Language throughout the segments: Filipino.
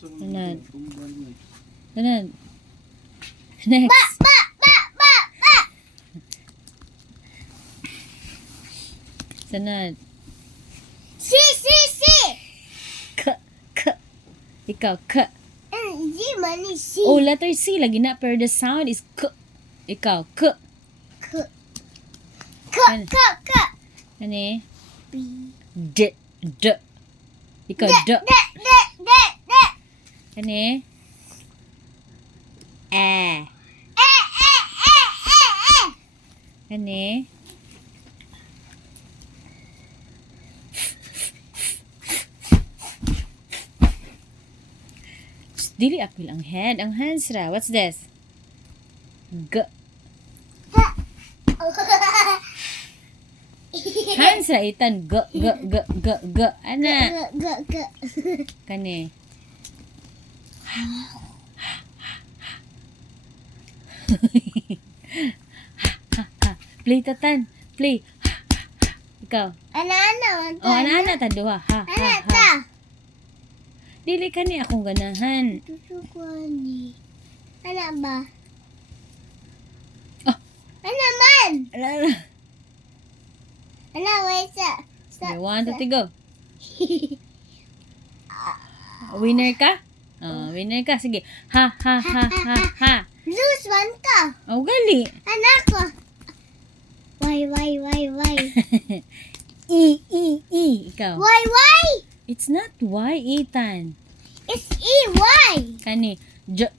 Sunod. Sunod. Next. Sunod. Si. K. Ikaw, K. G mani si. Oh, letter C lagi na, pero the sound is K. Ikaw, K. K. Ano eh? B. D. Ikaw, D. Ano eh? Ano eh? Dili apil ang head. Ang hands ra. What's this? G. Hands ra itan. G. Ana. G. Kani. Play tatan. Play. Ikaw. Ana. Oh, ana ta duha. Ha. Dili kani akong ganahan. Tusukwani. Ana ba? Oh. Ana man. Ala. Ana wait sa. Okay, 1, 2, 3, go. Winner ka? Winner ka. Sige. Ha. Lose one ka. Oh, gali. Anak ko. Why? E. Ikaw. Why? It's not Y, Ethan. It's E-Y. Kani. J.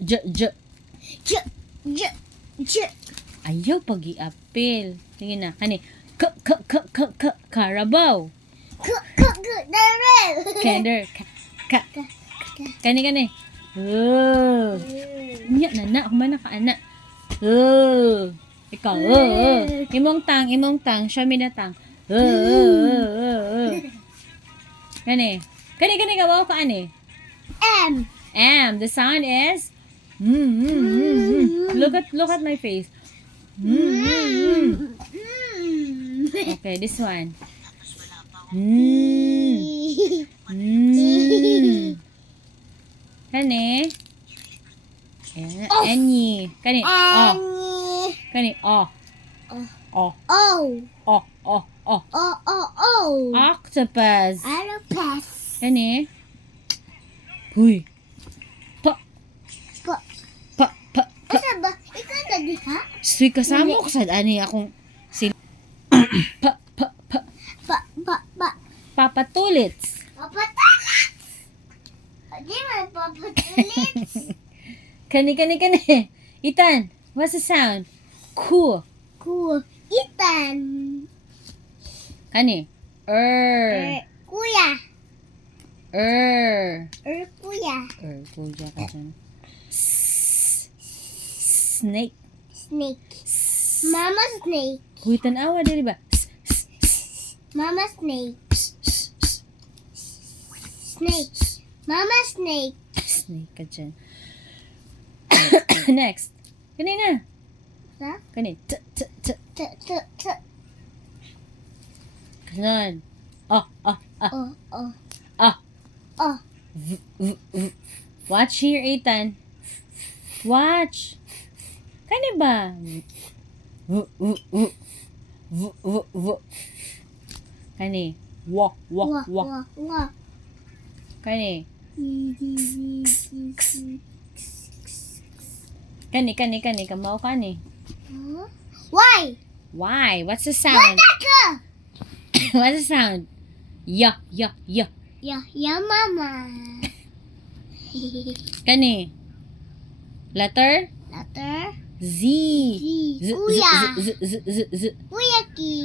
Ayaw pag-i-apil. Sige na. Kani. K. Carabao. Kender. Ka. Kani. Oh. Nya na. Humana ka, anak. Oh. Ikaw. Imong tang. Show me the tang. Kani gawaw ka ani. M. The sound is Look at my face. Okay, this one. Kani. Any. Kani. Kani. Octopus. Octopus. Kani. Huy. Pa. Asa ba? Ikaw na di ha? Sweet kasama ko sa ani akong pa. Papatulits. Papatulit! Di man papatulit. Kani. Ethan, what's the sound? Cool. Ethan. Kani. Kuya. Kuya. Kuya ka dyan. Snake. Mama snake. Huy, tanawa, dili ba? Mama snake. Mama snake. Snake ka dyan. Next. Kanina. Sa? Kani. Kanan. Watch here, Ethan. Watch. Kani ba? Kani. Walk. Kani. Kani. Kamaw ka ni. Why? What's the sound? What's the sound? Ya. Yeah, mama. Kani. Letter? Letter Z. Z. Kuya. Z. Kuyaki.